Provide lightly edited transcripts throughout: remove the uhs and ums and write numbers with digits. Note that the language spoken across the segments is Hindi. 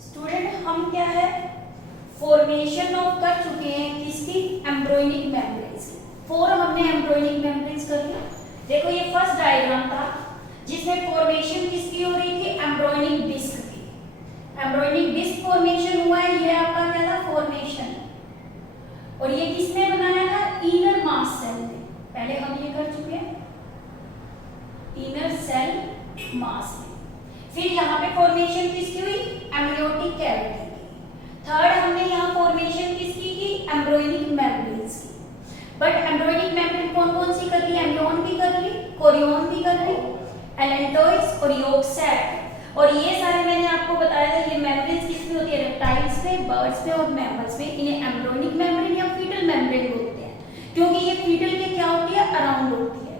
स्टूडेंट हम क्या है फॉर्मेशन ऑफ कर चुके हैं किसकी एम्ब्रोइनिक मेम्ब्रेन्स की। 4 हमने एम्ब्रोइनिक मेम्ब्रेन्स कर लिया। देखो ये फर्स्ट डायग्राम था जिसमें फॉर्मेशन किसकी हो रही थी एम्ब्रोइनिक डिस्क की। एम्ब्रोइनिक डिस्क फॉर्मेशन हुआ है, ये आपका क्या था फॉर्मेशन, और ये किसने बनाया था इनर मास सेल में। पहले हम ये कर चुके हैं इनर सेल मास में। फिर यहाँ पे फॉर्मेशन किसकी हुई एम्ब्रियोटिक कैविटी की। थर्ड हमने यहाँ फॉर्मेशन किसकी की एम्ब्रोइनिक मेम्ब्रेन्स की। बट एम्ब्रोइनिक मेम्ब्रेन कौन कौन सी कर ली, एम्ब्रियोन भी कर ली, कोरियोन भी कर ली, एलेंटोइड्स और यॉर्क सैक। और ये सारे मैंने आपको बताया था ये मेम्ब्रेन्स किसमें होती है रेप्टाइल्स में, बर्ड्स में और मैमल्स में। इन्हें एम्ब्रोइनिक मेम्ब्रेन या फीटल मेम्ब्रेन बोलते हैं क्योंकि ये फीटल के क्या होती है अराउंड होती है।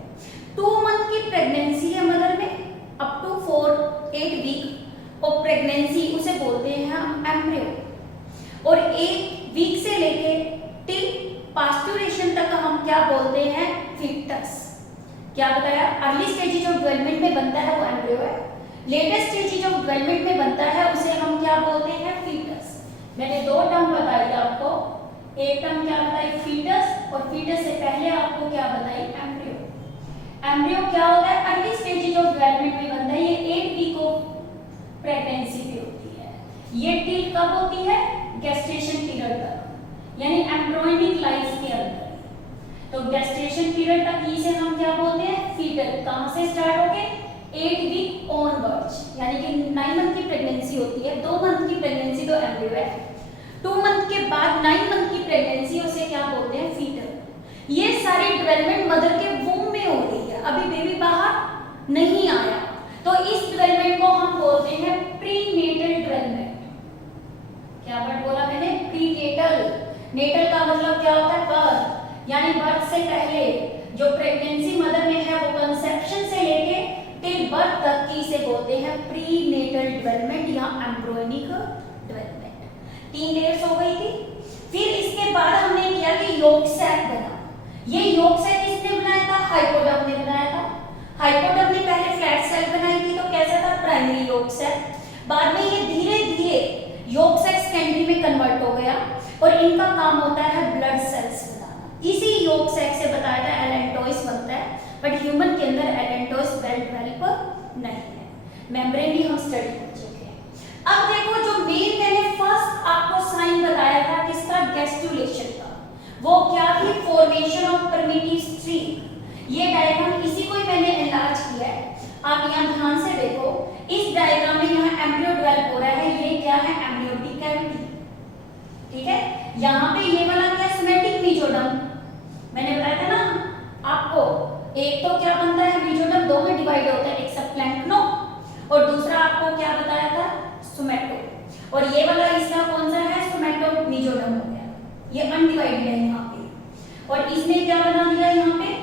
2 मंथ की प्रेगनेंसी है मदर में, up to 8 week of pregnancy उसे बोलते हैं हम एम्ब्रियो। और 1 वीक से लेके टिल पास्चुरेशन तक हम क्या बोलते हैं फीटस। क्या बताया अर्ली स्टेजेस ऑफ डेवलपमेंट में बनता है वो एम्ब्रियो है, लेटेस्ट स्टेजेस ऑफ डेवलपमेंट में बनता है उसे हम क्या बोलते हैं फीटस। मैंने 2 टर्म बताई आपको, एक टर्म क्या बताई फीटस और फीटस से पहले आपको क्या बताई एम्ब्रियो। एम्ब्रियो क्या होता है अर्ली स्टेजेस ऑफ डेवलपमेंट में बनता है, ये 8 वीक ऑफ प्रेगनेंसी पे होती है। ये टिल कब होती है गेस्टेशन पीरियड तक, यानी एम्ब्रोइनिक लाइफ के अंदर। तो गेस्टेशन पीरियड तक इसे हम क्या बोलते हैं फीटल। कहां से स्टार्ट होके 8 वीक ऑनवर्ड्स, यानी कि 9 मंथ की प्रेगनेंसी होती है, 2 मंथ की प्रेगनेंसी तो एम्ब्रियो है, 2 मंथ के बाद 9 मंथ की प्रेगनेंसी उसे क्या बोलते हैं फीटल। ये सारी डेवलपमेंट मदर के वूम में हो रही है, अभी बेबी बाहर नहीं आया, तो इस डेवलपमेंट को हम बोलते हैं प्रीनेटल डेवलपमेंट। क्या वर्ड बोला मैंने प्रीनेटल। नेटल का मतलब क्या होता है बर्थ, यानी बर्थ से पहले जो प्रेगनेंसी मदर में है वो कंसेप्शन से लेके टिल बर्थ तक की इसे बोलते हैं प्रीनेटल डेवलपमेंट या एम्ब्रोइनिक डेवलपमेंट। 3 लेयर्स हो गई थी। फिर इसके बाद हमने किया कि यॉर्क सैक बना। ये यॉर्क सैक किसने बनाया था हाइपोडर्म ने बनाया था। हाइपोडर्म ने पहले फ्लैट सेल बनाई थी तो कैसा था प्राइमरी यॉर्क सैक। बाद में ये धीरे धीरे यॉर्क सैक सेकेंडरी में कन्वर्ट हो गया और इनका काम होता है ब्लड सेल्स बनाना। इसी यॉर्क सैक से बताया था एलेंटोइस बनता है, बट ह्यूमन के अंदर एलेंटोइस वेल डेवलप नहीं है। मेम्ब्रेन भी हम स्टडी कर चुके हैं। अब देखो जो मेन मैंने फर्स्ट आपको साइन बताया था किसका गेस्टुलेशन का, वो क्या थी फॉर्मेशन ऑफ परमिटिव स्ट्रीक। ये डायग्राम इसी को ही मैंने एनलार्ज किया है, आप यहाँ ध्यान से देखो। इस डायग्राम में यहाँ एम्ब्रियो डेवलप हो रहा है, ये क्या है एम्ब्रियोटिक कैविटी, ठीक है। यहाँ पे ये वाला क्या सोमेटिक मेसोडर्म, मैंने बताया था ना आपको, एक तो क्या बनता है मेसोडर्म 2 में डिवाइड होता है, एक सब प्लैंक्टनो और दूसरा आपको क्या बताया था सोमेटो। और ये वाला इसका कौन सा है सोमेटो मेसोडर्म हो गया, ये अनडिवाइडेड है यहाँ पे। और इसने क्या बना दिया यहाँ पे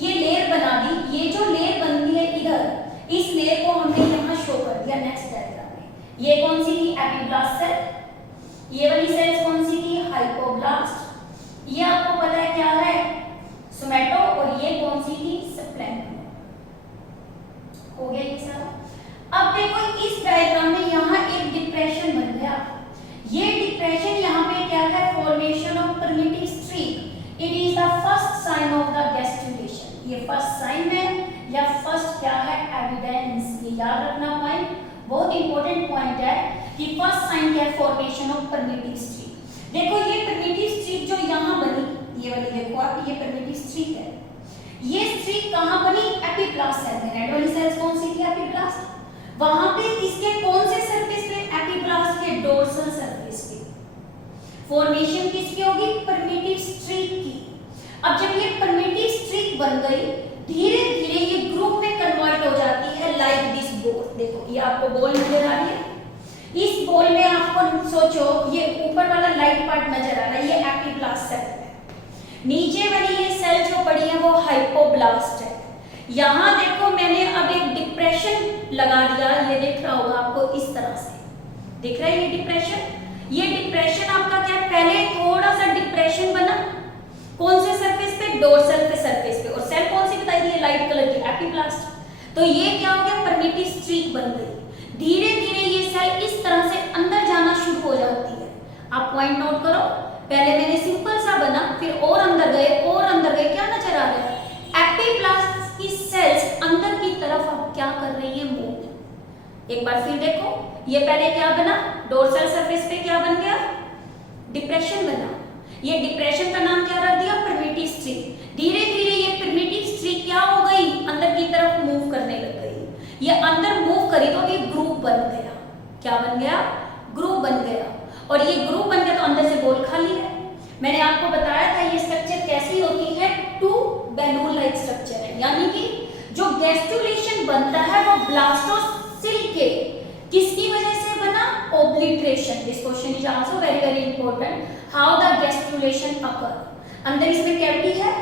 ये लेयर बना दी। ये जो लेयर बनती है इधर, इस लेयर को हमने यहाँ शो कर दिया नेक्स्ट डायग्राम में। ये कौन सी थी एपिब्लास्ट सेल, ये वाली सेल्स कौन सी थी हाइपोब्लास्ट, ये आपको पता है क्या है सोमेटो, और ये कौन सी थी सबप्लैंक्टन। हो गया ये सारा। अब देखो इस डायग्राम में यहाँ एक डिप्रेशन बन गया। ये डिप्रेशन यहाँ पे क्या है formation of primitive streak. It is the first sign of the gastrulation. ये फर्स्ट साइन है या फर्स्ट क्या है एविडेंस। ये याद रखना पॉइंट, बहुत इंपॉर्टेंट पॉइंट है कि फर्स्ट साइन क्या है फॉर्मेशन ऑफ परमिटिव स्ट्रीक। देखो ये परमिटिव स्ट्रीक जो यहाँ बनी, ये वाली देखो आप, ये परमिटिव स्ट्रीक है। ये स्ट्रीक कहाँ बनी एपिब्लास्ट सेल में। रेड वाली सेल्स कौन सी थी एपिब्लास्ट, वहां पे इसके कौन से सरफेस पे एपिब्लास्ट के डोर्सल सरफेस पे फॉर्मेशन किसकी होगी परमिटिव स्ट्रीक की। अब जब ये परमिटिव स्ट्रीक बन गई धीरे धीरे ये ग्रुप में कन्वर्ट हो जाती है लाइक दिस बॉल। देखो ये आपको बॉल नजर आ रही है, इस बॉल में आपको सोचो ये ऊपर वाला लाइट पार्ट नजर आ रहा है, ये एपिब्लास्ट सेल है। नीचे वाली ये सेल जो पड़ी है वो हाइपोब्लास्ट है। यहाँ देखो मैंने अब एक डिप्रेशन लगा दिया, ये दिख रहा होगा आपको इस तरह से, दिख रहा है ये डिप्रेशन। ये डिप्रेशन आपका क्या पहले थोड़ा सा डिप्रेशन बना कौन से सरफेस पे डोर्सल पे सरफेस पे, और सेल कौन सी बताई थी लाइट कलर की एपिब्लास्ट। तो ये क्या हो गया परमिटिव स्ट्रीक बन गई। धीरे धीरे ये सेल इस तरह से अंदर जाने आप पॉइंट नोट करो, पहले मैंने सिंपल सा बना, फिर और अंदर गए, क्या नजर आ रहा है? एपिब्लास्ट की सेल्स अंदर की तरफ अब क्या कर रही है? मूव। एक बार फिर देखो, ये पहले क्या बना? डोर्सल सरफेस पे क्या बन गया? डिप्रेशन बना। ये डिप्रेशन का नाम क्या रख दिया? Primitive streak. धीरे धीरे ये प्रिमिटिव स्ट्रिक क्या हो गई? अंदर की तरफ मूव करने लग गई। ये अंदर मूव करी तो ये ग्रुप बन गया। क्या बन गया? ग्रुप बन गया। और ये ग्रुप बन गया तो अंदर से गोल खाली है। मैंने आपको बताया था ये स्ट्रक्चर कैसी होती है? टू बैलून लाइक स्ट्रक्चर है, यानी कि जो गैस्ट्रुलेशन बनता है वो ब्लास्टोसिल के किसकी वजह से बना? Obliteration. This question is also very very important. How the gastrulation occur? अंदर इसमें कैविटी है,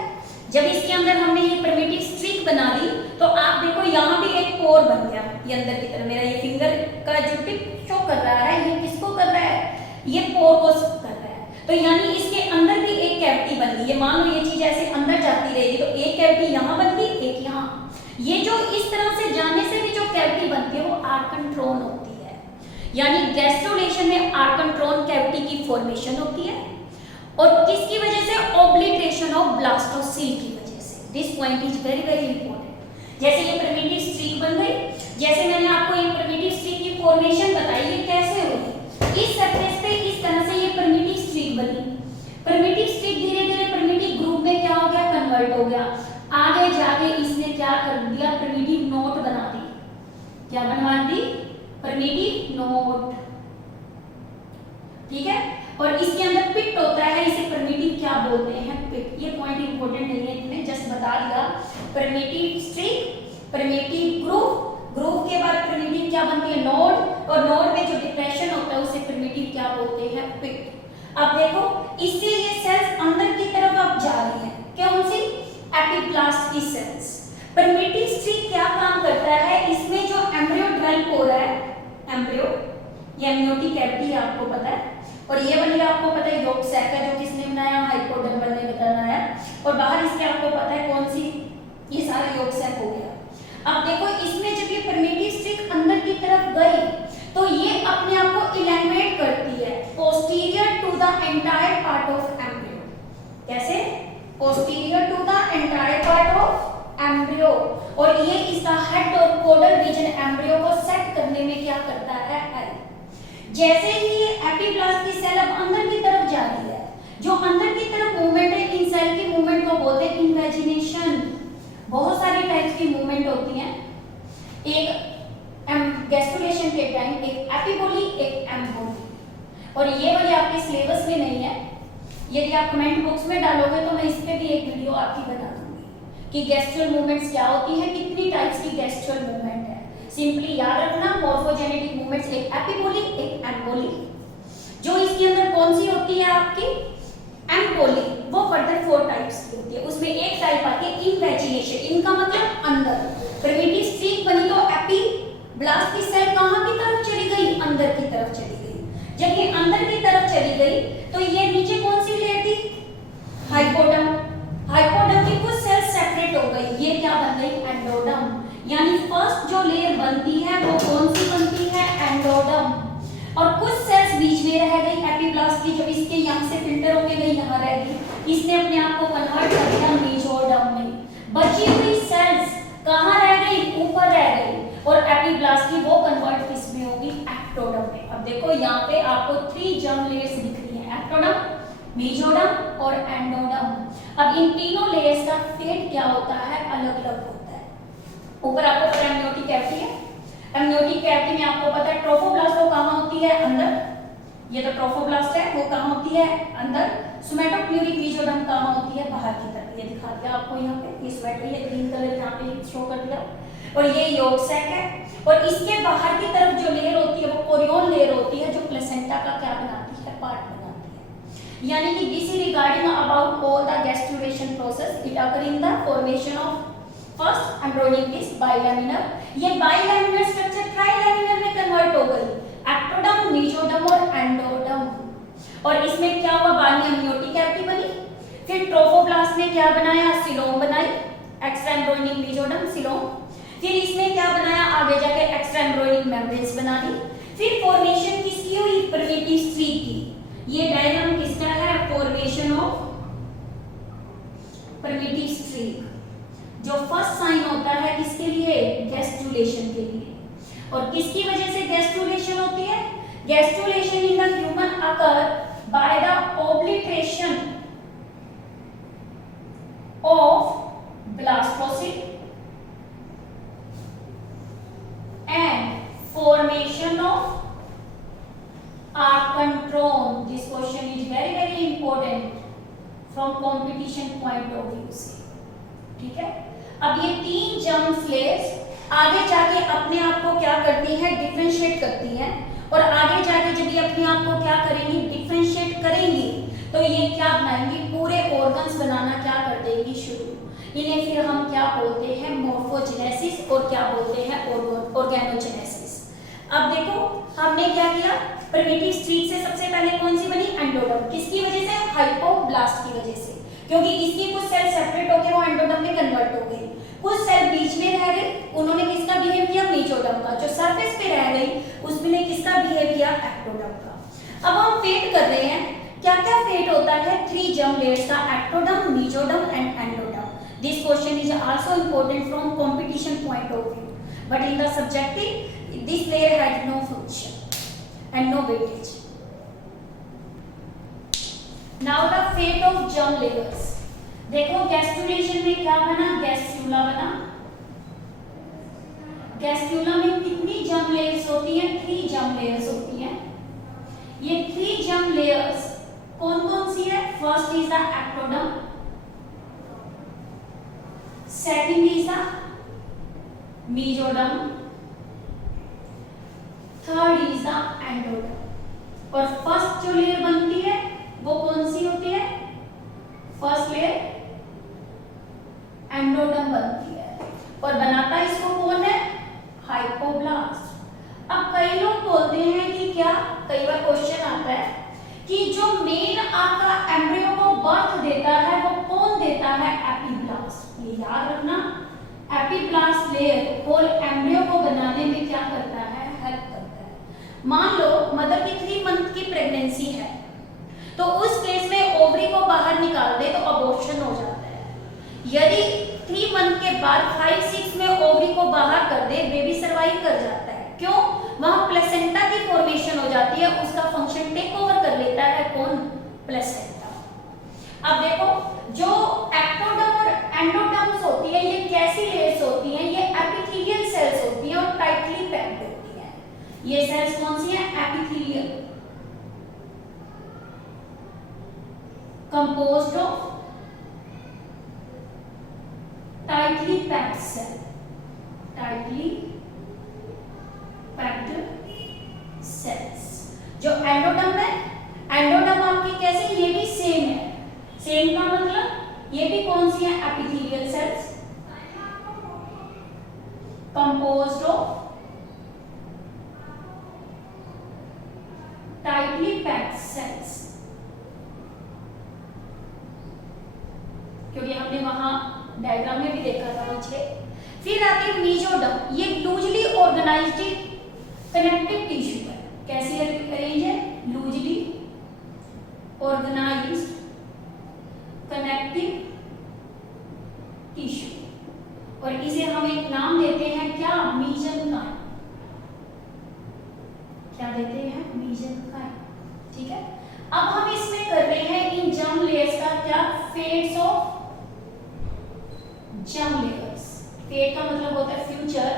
जब इसके अंदर हमने ये प्रिमिटिव स्ट्रिक बना दी तो आप देखो यहाँ भी एक पोर बन गया। ये अंदर की तरफ मेरा ये फिंगर का जो टिप शो कर रहा है, ये किसको कर रहा है? ये पोर को कर रहा है। तो यानी इसके अंदर भी एक कैविटी बन गई। ये मान लो ये चीज ऐसे अंदर जाती रहेगी तो एक कैविटी यहाँ बन गई, एक यहाँ। ये जो इस तरह से जाने से भी जो कैविटी बनती है वो आर्कन्ट्रोन होती है, यानी गैस्ट्रुलेशन में आर्कन्ट्रोन कैविटी की फॉर्मेशन होती है। और किसकी वजह से? ओब्लिटरेशन ऑफ ब्लास्टोसिल की वजह से। This point is very very important. जैसे ये प्रिमिटिव स्ट्रिक बन गई, जैसे मैंने आपको ये प्रिमिटिव स्ट्रिक की फॉर्मेशन बताई, ये कैसे होगी? इस सरफेस पे इस तरह से ये प्रिमिटिव स्ट्रिक बनी। प्रिमिटिव स्ट्रिक धीरे धीरे प्रिमिटिव ग्रुप में क्या हो गया? कन्वर्ट हो गया। आगे जाके इसने क्या कर दिया? प्रिमिटिव नोट बना दी। क्या बनवा दी? Primitive note. ठीक है। और इसके अंदर पिट होता है, इसे प्रिमिटिव क्या बोलते हैं? पिट। ये पॉइंट इंपॉर्टेंट नहीं है, इसने जस्ट बता दिया। Primitive streak, primitive group, group के बाद प्रिमिटिव क्या बनती है? नोड। और नोड में जो डिप्रेशन होता है उसे प्रिमिटिव क्या बोलते हैं? पिट। अब देखो इससे ये सेल्स अंदर की तरफ अब जा रही है। कौन सी? एपिब्लास्ट की सेल्स। प्रिमिटिव स्ट्रिक क्या काम करता है? इसमें जो एम्ब्रियो डेवलप हो रहा है, एम्ब्रियो, ये एम्नियोटिक कैविटी है, आपको पता है। और ये वाली आपको पता है यॉर्क सैक है, जो किसने बनाया? हाइपोडर्मल ने बनाया है। और बाहर इसके आपको पता है कौन सी? ये सारा यॉर्क सैक हो गया। अब देखो इसमें जब ये प्रिमिटिव स्ट्रिक अंदर की तरफ गई तो ये अपने आप को इलैंगुएट करती है posterior to the entire part of embryo. कैसे? Posterior to the entire part of embryo. और ये इसका हेड और कोडल रीजन एम्ब्रियो को सेट करने में क्या करता है? जैसे ही ये एपिब्लास्ट की सेल अब अंदर की तरफ जा रही है, जो अंदर की तरफ मूवमेंट है, इन सेल की मूवमेंट को बोलते हैं इन्वेजिनेशन। बहुत सारी टाइप्स की मूवमेंट होती हैं। एक गैस्ट्रुलेशन के टाइम एक एपिबोली, एक एम्बोली। और ये वाली आपके सिलेबस में नहीं है, यदि आप कमेंट बॉक्स में डालोगे तो मैं इस पे भी एक वीडियो आपकी बना दूंगी कि गैस्ट्रल मूवमेंट्स क्या होती है, कितनी टाइप्स की गैस्ट्रल मूवमेंट है। सिंपली याद रखना, मॉर्फोजेनेटिक मूवमेंट्स, एक एपिबोली, एक एम्बोली। जो इसके अंदर कौन सी होती है आपकी? एम्बोली। वो फर्दर 4 टाइप्स की होती है। उसमें एक टाइप आती है इन्वेजिनेशन। इनका मतलब अंदर। प्रिमिटिव स्ट्रिक बनी तो एपिब्लास्ट की सेल कहां की तरफ चली गई? अंदर की तरफ चली गई। जब ये अंदर की तरफ चली गई तो ये नीचे कौन सी लेयर थी? हाइपोडर्म। हाइपोडर्म की कुछ सेल्स सेपरेट हो गई, ये क्या बन गई? एंडोडर्म। यानी फर्स्ट जो लेयर बनती है वो कौन सी बनती है? एंडोडर्म। और कुछ सेल्स बीच में रह गई एपिब्लास्ट की, जो इसके यहाँ से फिल्टर होके गई, यहाँ रह गई। इसने अपने आप को कन्वर्ट कर दिया मेसोडर्म में। बची हुई सेल्स कहाँ रह गई? ऊपर रह गई। और एपिब्लास्ट की वो कन्वर्ट किस में होगी? एक्टोडर्म में। अब देखो यहाँ पे आपको 3 जर्म लेयर्स दिख रही है, एक्टोडर्म, मेसोडर्म और एंडोडर्म। अब इन तीनों लेयर्स का फेट क्या होता है? अलग अलग होता है। ऊपर आपको पता है एम्नियोटिक कैविटी है। एम्नियोटिक कैविटी में आपको पता है ट्रोफोब्लास्ट वो कहाँ होती है? अंदर। ये तो ट्रोफोब्लास्ट है, वो कहाँ होती है? अंदर। सोमैटोप्लूरिक मेसोडर्म कहाँ होती है? बाहर की तरफ। ये दिखा दिया आपको यहाँ पे, ये सोमैटो, ये ग्रीन कलर यहाँ पे शो कर दिया। और ये यॉर्क सैक है। और इसके बाहर की तरफ जो लेयर होती है वो कोरियोन लेयर होती है, जो प्लेसेंटा का क्या बनाती है? पार्ट बनाती है। यानी कि this is regarding about all the gastrulation process. It occur in the formation of first embryonic disc bilaminar. ये बाइलैमिनर स्ट्रक्चर ट्राइलैमिनर में कन्वर्ट हो गई। एक्टोडर्म, मेसोडर्म और एंडोडर्म। और इसमें क्या हुआ? बाद में एम्नियोटिक कैविटी बनी। फिर ट्रोफोब्लास्ट ने क्या बनाया? सिलोम बनाई, एक्स्ट्रा एम्ब्रियोनिक मेसोडर्म, सिलोम। फिर इसमें क्या बनाया? आगे जाके एक्स्ट्रा एम्ब्रियोनिक मेम्ब्रेन्स बना दी। फिर फॉर्मेशन किसकी हुई? प्रिमिटिव स्ट्रिक की। ये डायग्राम किसका है? Formation of primitive string. जो फर्स्ट साइन होता है किसके लिए? गैस्ट्रुलेशन के लिए। और किसकी वजह से गैस्ट्रुलेशन होती है? Gastrulation in the human occur by the obliteration of blastocyst and formation of archantron. This question is very important from competition point of view से, ठीक है। अब ये तीन जर्म स्लेव्स आगे जाके अपने आप को क्या करती हैं? डिफरेंशिएट करती हैं। और आगे जाके जब ये अपने आप को क्या करेंगी? डिफरेंशिएट करेंगी, तो ये क्या बनाएंगी? पूरे ऑर्गन्स बनाना क्या कर देंगी? शुरू। इन्हें फिर हम क्या बोलते हैं? मॉर्फोजेनेसिस, और क्या बोलते हैं? ऑर्गेनोजेनेसिस। अब देखो हमने क्या किया? प्रिमिटिव स्ट्रिंग से सबसे पहले कौन सी बनी? एंडोडर्म। किसकी वजह से? हाइपोब्लास्ट की वजह से, क्योंकि इसकी कुछ सेल सेपरेट होकर वो एंडोडर्म में कन्वर्ट हो गई, कुछ सेल बीच में रह गई, उन्होंने किसका बिहेव किया? मेसोडर्म का। जो सरफेस पे रह गई उसमें किसका बिहेव किया? एक्टोडर्म का। अब हम फेट कर रहे हैं, क्या क्या फेट होता है? 3 जर्म लेयर्स का, ectoderm, mesoderm and endoderm. This question is also important from competition point of view, but in the subjective, this layer has no function and no weightage. Now the fate of germ layers. देखो गैस्ट्रुलेशन में क्या बना? गैस्ट्रुला बना। गैस्ट्रुला में कितनी जर्म लेयर्स होती हैं? 3 जर्म लेयर्स होती हैं। ये 3 जर्म लेयर्स कौन कौन सी है? First is the ectoderm, second is the mesoderm, third is the endoderm। और फर्स्ट जो लेयर बनती है वो कौन सी होती है? फर्स्ट लेयर एंडोडर्म बनती है। और बनाता इसको कौन है? हाइपोब्लास्ट। अब कई लोग बोलते हैं कि क्या, कई बार क्वेश्चन आता है कि जो मेन आपका एम्ब्रियो को बर्थ देता है वो कौन देता है? एपिब्लास्ट। ये याद रखना, एपिब्लास्ट लेयर होल एम्ब्रियो को बनाने में क्या करता है? हेल्प करता है। मान लो मदर की 3 मंथ की प्रेगनेंसी है, तो उस केस में ओवरी को बाहर निकाल दे तो अबॉर्शन हो जाता है। यदि 3 मंथ के बाद 5-6 में ओवरी को बाहर कर दे, बेबी सर्वाइव कर जाता है। क्यों? वहां प्लेसेंटा की फॉर्मेशन हो जाती है, उसका फंक्शन टेक ओवर कर लेता है कौन? प्लेसेंटा। अब देखो जो एक्टोडर्म और एंडोडर्म्स होती है ये कैसी लेयर्स होती हैं? ये एपिथेलियल सेल्स होती हैं और टाइटली पैक्ड होती हैं। ये सेल्स कौन सी हैं? Epithelial, composed of tightly packed cell, tightly packed cells. जो एंडोडर्म है, एंडोडर्म आपकी कैसे? ये भी सेम है। सेम का मतलब ये भी कौन सी है? Epithelial cells, composed of tightly packed cells, क्योंकि हमने वहां डायग्राम में भी देखा था पीछे। फिर आती है मेसोडर्म। ये लूजली ऑर्गेनाइज्ड कनेक्टिव टिश्यू है। कैसी अरेंज है? लूजली ऑर्गेनाइज्ड कनेक्टिव टिश्यू, और इसे हम एक नाम देते हैं क्या? मेसेंकाइम। क्या देते हैं? मेसेंकाइम। ठीक है। अब हम इसमें कर रहे हैं इन जर्म लेयर्स का क्या? Fates of germ layers. Fate का मतलब होता है फ्यूचर,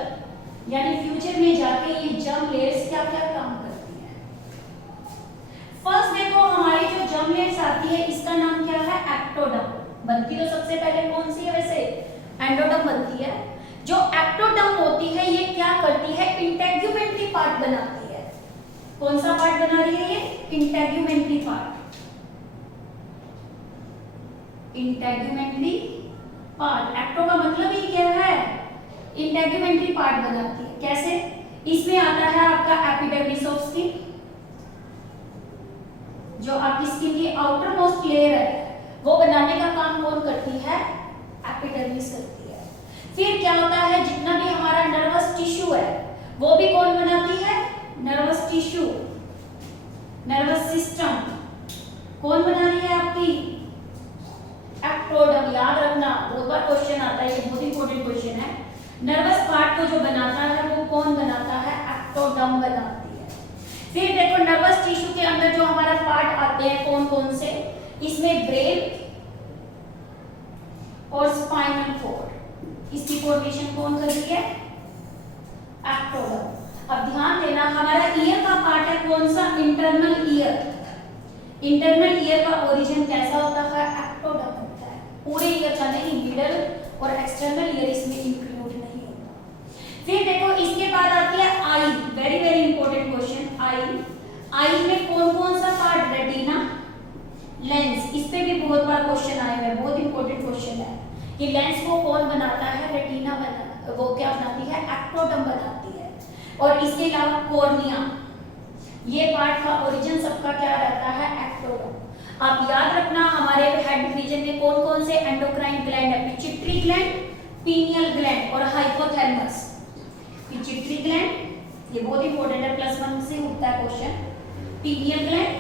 यानी फ्यूचर में जाके ये जर्म लेयर्स क्या क्या काम करती हैं। फर्स्ट देखो हमारी जो जर्म लेयर्स आती है इसका नाम क्या है? एक्टोडर्म। बनती तो सबसे पहले कौन सी है? वैसे एंडोडर्म बनती है। जो एक्टोडर्म होती है ये क्या करती है? इंटेग्यूमेंट्री पार्ट बनाती है। कौन सा पार्ट बना रही है ये? Integumentary part. Integumentary part, ecto का मतलब ही क्या है? इंटेग्यूमेंट्री पार्ट बनाती है। कैसे? इसमें आता है आपका एपिडर्मिस ऑफ स्किन, जो आपकी स्किन की आउटर मोस्ट लेयर है वो बनाने का काम कौन करती है? एपिडर्मिस करती है। फिर क्या होता है? जितना भी हमारा नर्वस टिश्यू है वो भी कौन बनाती है? नर्वस टिश्यू, नर्वस सिस्टम, कौन बना रही है आपकी? एक्टोडर्म। याद रखना, बहुत बार क्वेश्चन आता है, ये बहुत इंपॉर्टेंट क्वेश्चन है। नर्वस पार्ट को जो बनाता है वो कौन बनाता है? एक्टोडर्म बनाती है। फिर देखो नर्वस टिश्यू के अंदर जो हमारा पार्ट आते हैं कौन कौन से, इसमें ब्रेन और स्पाइनल कॉर्ड, इसकी फॉर्मेशन कौन कर रही है? एक्टोडर्म। अब ध्यान देना, हमारा ईयर का पार्ट है कौन सा? Internal ear. इंटरनल ईयर का ओरिजिन कैसा होता है? एक्टोडर्म होता है। पूरे ईयर का नहीं, मिडल और एक्सटर्नल ईयर इसमें इंक्लूड नहीं होता। फिर देखो इसके बाद आती है आई, वेरी वेरी इंपॉर्टेंट क्वेश्चन। आई में कौन कौन सा पार्ट? Retina, lens. इस पे भी बहुत बार क्वेश्चन आए हुए, बहुत इंपॉर्टेंट क्वेश्चन है कि लेंस को कौन बनाता है? रेटिना बनाता, वो क्या बनाती है? एक्टोडर्म बनाती है। और इसके अलावा कॉर्निया, ये पार्ट का ओरिजिन सबका क्या रहता है? एक्टोडर्म। आप याद रखना हमारे हेड रीजन में कौन कौन से एंडोक्राइन ग्लैंड है? पिट्यूटरी ग्लैंड, पीनियल ग्लैंड और हाइपोथैलेमस। पिट्यूटरी ग्लैंड ये बहुत इंपॉर्टेंट है, +1 से उठता है क्वेश्चन। पीनियल ग्लैंड,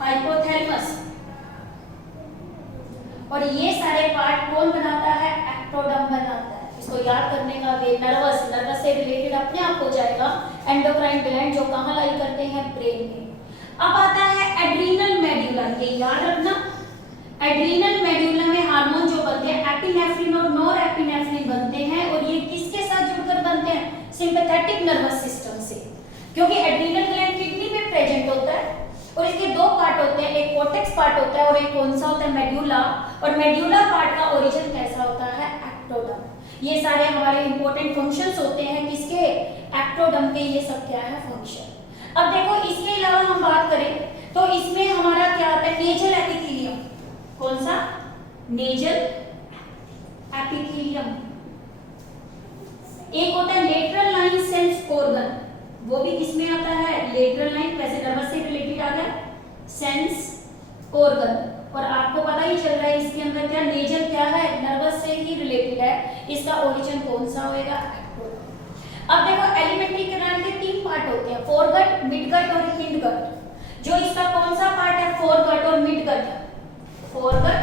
हाइपोथैलेमस, और ये सारे पार्ट कौन बनाता है? एक्टोडर्म बनाता है। इसको याद करने का वे, नर्वस से रिलेटेड अपने आप हो जाएगा। एंडोक्राइन ग्लैंड जो कहाँ लाई करते हैं? ब्रेन में। अब आता है एड्रीनल मेड्यूला, ये याद रखना। एड्रीनल मेड्यूला में हार्मोन जो बनते हैं एपिनेफ्रिन और नॉरएपिनेफ्रिन बनते हैं, और ये किसके साथ जुड़कर बनते हैं? सिंपैथेटिक नर्वस सिस्टम से, क्योंकि एड्रीनल ग्लैंड किडनी में प्रेजेंट होता है और इसके दो पार्ट होते हैं, एक कॉर्टेक्स पार्ट होता है और एक कौन सा होता है? मेड्यूला। और मेड्यूला पार्ट का ओरिजिन कैसा होता है? एक्टोडर्म। ये सारे हमारे इंपॉर्टेंट फंक्शंस होते हैं किसके? एक्टोडर्म के। ये सब क्या है? फंक्शन। अब देखो इसके अलावा हम बात करें तो इसमें हमारा क्या आता है? Nasal epithelium. कौन सा? Nasal epithelium. एक होता है लेटरल लाइन सेंस ऑर्गन, वो भी किसमें आता है? लेटरल लाइन, वैसे नर्वस से रिलेटेड आ गया, सेंस ऑर्गन। और आपको पता ही चल रहा है इसके अंदर क्या? नेजल क्या है? नर्वस से ही रिलेटेड है। इसका ओरिजिन कौन सा होएगा? एक्टोडर्म। अब देखो एलिमेंट्री कैनाल के 3 पार्ट होते हैं, फोरगट, मिडगट और हिंडगट। जो इसका कौन सा पार्ट है? फोरगट और midgut, foregut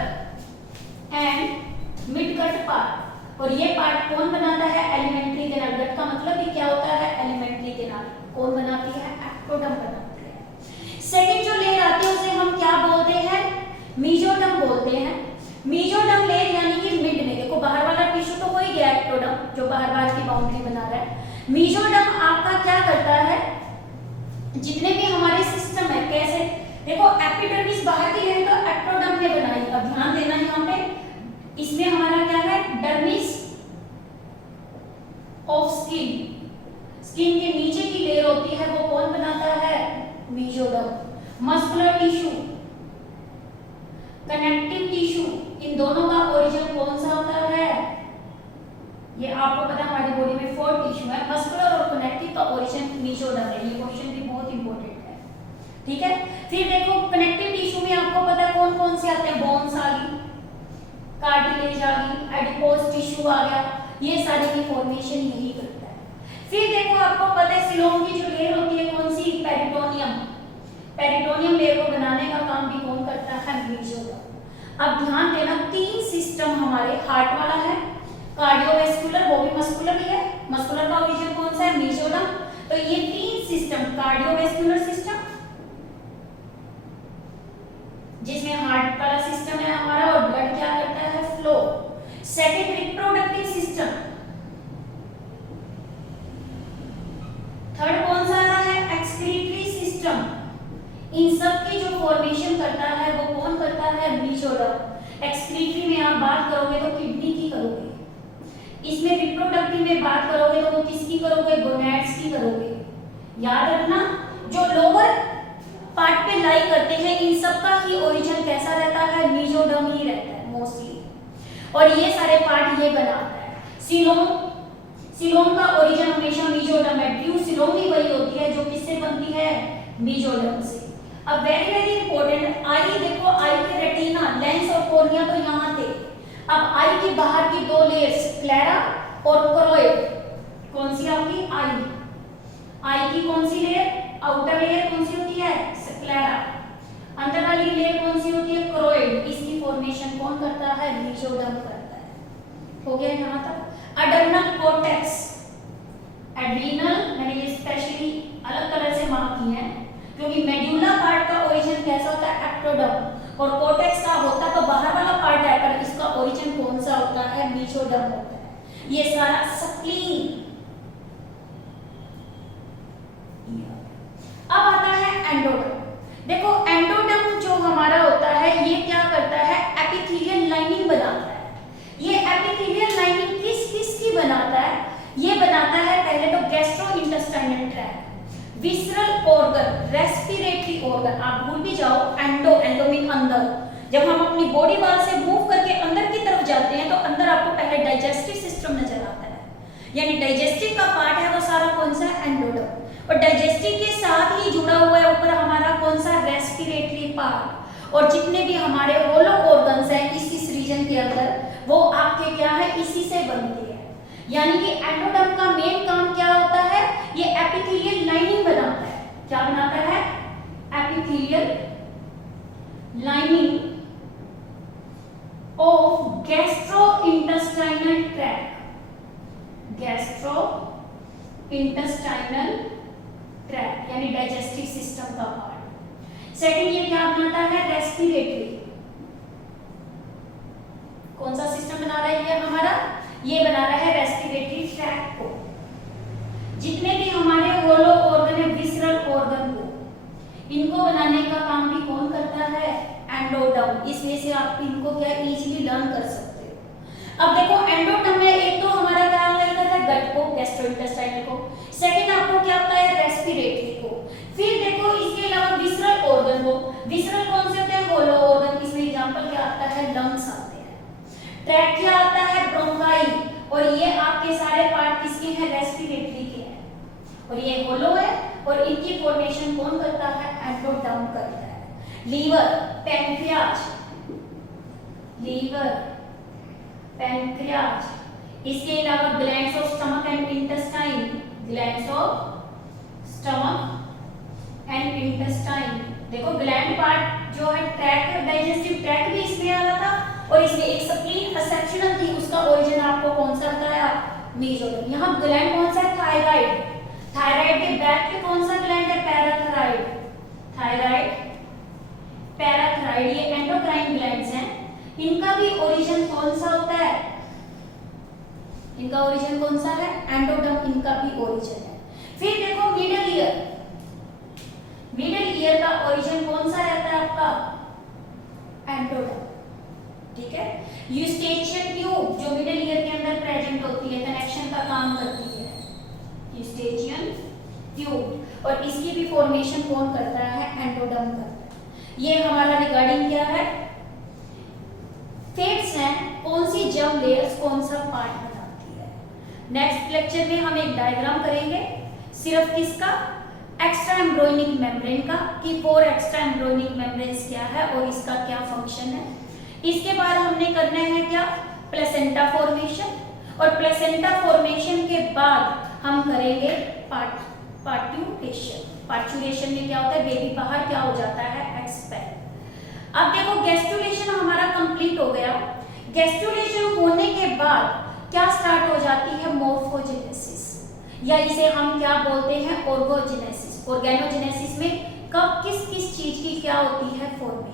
and midgut part. और ये पार्ट कौन बनाता है? Alimentary canal. गट का मतलब ही क्या होता है? Alimentary canal. कौन बनाती है? एक्टोडर्म बनाती है। सेकंड जो लेयर आती है उसे हम क्या बोलते हैं? मीजोडर्म बोलते हैं। मीजोडर्म लेयर यानी कि मिड में, देखो बाहर वाला टिश्यू तो हो ही गया एक्टोडर्म, जो बाहर की बाउंड्री बना रहा है। मीजोडर्म आपका क्या करता है? जितने भी हमारे सिस्टम है, कैसे देखो एपिडर्मिस बाहर की लेयर तो एक्टोडर्म ने बनाई। अब ध्यान देना यहाँ पे, इसमें हमारा क्या है? डर्मिस ऑफ स्किन, स्किन के नीचे की लेयर होती है, वो कौन बनाता है? Mesoderm. Muscular tissue, connective tissue, इन दोनों का ओरिजिन कौन सा होता है? ये आपको पता है हमारी बॉडी में 4 टिश्यू है, मस्कुलर और कनेक्टिव का ओरिजिन मीजोडर्म है। ये क्वेश्चन भी बहुत इंपॉर्टेंट है, ठीक है। फिर देखो कनेक्टिव टिश्यू में आपको पता है कौन कौन से आते हैं? बोन्स आ गई, कार्टिलेज आ गई, एडिपोज टिश्यू आ गया, ये सारे की फॉर्मेशन यही करता है। फिर देखो आपको पता है सिलोम की जो लेयर होती है कौन सी? पेरिटोनियम। पेरिटोनियम लेयर को बनाने का काम भी कौन करता है? मीजोडर्म। अब ध्यान देना 3 सिस्टम हमारे, हार्ट वाला है, कार्डियोवैस्कुलर, वो भी मस्कुलर ही है, मस्कुलर का ओरिजिन कौन सा है? मीजोडर्म। तो ये 3 सिस्टम, कार्डियोवैस्कुलर सिस्टम जिसमें हार्ट वाला सिस्टम है हमारा और ब्लड क्या करता है? Flow. Second reproductive system, third कौन सा आ रहा है? Excretory system. इन सब की जो फॉर्मेशन करता है वो कौन करता है? मीजोडर्म। एक्सक्रीटरी में आप बात करोगे तो किडनी की करोगे, इसमें रिप्रोडक्टिव में बात करोगे तो वो किसकी करोगे? गोनैड्स की करोगे। याद रखना जो लोअर पार्ट पे लाई करते हैं इन सब का ही ओरिजिन कैसा रहता है? मीजोडर्म ही रहता है मोस्टली, और ये सारे पार्ट ये बनाता है। सिलोम, सिलोम का ओरिजिन हमेशा मीजोडर्म है। ट्रू सिलोम भी वही होती है जो किससे बनती है? मीजोडर्म से। अब वेरी वेरी इंपॉर्टेंट, आई देखो, आई के रेटिना, लेंस और कॉर्निया तो यहाँ थे। अब आई की बाहर की 2 लेयर्स, क्लेरा और क्रोइड, कौन सी आपकी? आई की कौन सी लेयर, आउटर लेयर कौन सी होती है, स्क्लेरा। अंदर वाली लेयर कौन सी होती है, क्रोइड। इसकी फॉर्मेशन कौन करता है, मेसोडर्म करता है। हो गया यहाँ तक। अडर्नल कोर्टेक्स, एड्रीनल मैंने ये स्पेशली अलग कलर से मार्क किए हैं क्योंकि मेड्यूला पार्ट का ओरिजिन कैसा होता है, एक्टोडर्म, और कोर्टेक्स का होता तो बाहर वाला पार्ट है, पर इसका ओरिजिन कौन सा होता है, मेसोडर्म होता है। ये सारा स्प्लीन। अब आता है एंडोडर्म। देखो एंडोडर्म जो हमारा होता है ये क्या करता है, एपिथेलियल लाइनिंग बनाता है। ये एपिथेलियल लाइनिंग किस किस की बनाता है, ये बनाता है पहले तो gastrointestinal tract, visceral organ, respiratory organ. आप भूल भी जाओ, एंडो मीन अंदर। जब हम अपनी बॉडी वाल से मूव करके अंदर की तरफ जाते हैं तो अंदर आपको पहले डाइजेस्टिव सिस्टम नजर आता है, यानी डाइजेस्टिव का पार्ट है वो सारा कौन सा, एंडोडर्म। और डाइजेस्टिव के साथ ही जुड़ा हुआ है ऊपर हमारा कौन सा, रेस्पिरेटरी पार्ट। और जितने भी हमारे होलो ऑर्गन्स हैं इस रीजन के अंदर वो आपके क्या है, इसी से बनते हैं। यानी कि एंडोडर्म का मेन काम क्या होता है, ये एपिथेलियल लाइनिंग बनाता है। क्या बनाता है, epithelial lining of gastrointestinal tract, gastrointestinal tract यानी डाइजेस्टिव सिस्टम का पार्ट। सेकंड ये क्या बनाता है, रेस्पिरेटरी। कौन सा सिस्टम बना रहा है ये हमारा, ये बना रहा है रेस्पिरेटरी ट्रैक्ट को। जितने भी हमारे होलो ऑर्गन है, विसरल ऑर्गन को, इनको बनाने का काम भी कौन करता है, एंडोडर्म। इसलिए से आप इनको क्या इजीली लर्न कर सकते हो। अब देखो एंडोडर्म में एक तो हमारा क्या करता है, गट को, गैस्ट्रोइंटेस्टाइनल को। सेकंड आपको क्या होता है, रेस्पिरेटरी को। फिर देखो इसके अलावा विसरल ऑर्गन को। विसरल कौन से होते हैं, होलो ऑर्गन। इसमें एग्जांपल क्या आता है, लंग्स आते हैं। ट्रैकिया आता है, ब्रोंकाई। और ये आपके सारे पार्ट किसके हैं, रेस्पिरेटरी के हैं। और ये होलो है और इनकी फॉर्मेशन कौन करता है, एंडोडर्म करता है। Liver, pancreas, liver, pancreas. इसके अलावा glands of stomach and intestine, glands of stomach and intestine. देखो ग्लैंड पार्ट जो है, ट्रैक, डाइजेस्टिव ट्रैक भी इसमें आ रहा था और इसमें एक स्प्लीन एक्सेप्शनल थी, उसका ओरिजिन आपको कौन सा बताया, मेसोडर्म। यहाँ ग्लैंड कौन सा है, थायराइड। थायराइड के बैक पे कौन सा ग्लैंड है, पैराथायराइड। थायराइड, पैराथायराइड, ये एंडोक्राइन ग्लैंड्स हैं। इनका भी ओरिजिन कौन सा होता है, इनका ओरिजिन कौन सा है, एंडोडर्म। इनका भी ओरिजिन है। फिर देखो मिडल ईयर, मिडल ईयर का ओरिजिन कौन सा रहता है आपका, एंडोडर्म। ठीक है। यूस्टेचियन ट्यूब जो मिडल ईयर के अंदर प्रेजेंट होती है, कनेक्शन का काम करती है, यूस्टेचियन ट्यूब। और इसकी भी फॉर्मेशन कौन करता है, एंडोडर्म करता है। ये हमारा रिगार्डिंग क्या है, फेट्स हैं, कौन सी जर्म लेयर्स कौन सा पार्ट बनाती है। नेक्स्ट लेक्चर में हम एक डायग्राम करेंगे सिर्फ किसका, एक्स्ट्रा एम्ब्रोनिक मेम्ब्रेन का, कि 4 एक्स्ट्रा एम्ब्रोनिक मेम्ब्रेन्स क्या है और इसका क्या फंक्शन है। इसके बाद हमने करना है क्या, प्लेसेंटा फॉर्मेशन। और प्लेसेंटा फॉर्मेशन के बाद हम करेंगे पार्ट्यूरेशन। पार्ट्यूरेशन में क्या होता है, बेबी बाहर क्या हो जाता है, एक्सपेल। अब देखो गैस्ट्रुलेशन हमारा कंप्लीट हो गया। गैस्ट्रुलेशन होने के बाद क्या स्टार्ट हो जाती है, मोर्फोजेनेसिस, या इसे हम क्या बोलते हैं, ऑर्गोजेनेसिस। ऑर्गेनोजेनेसिस में कब किस किस चीज की क्या होती है, फॉर्मेशन।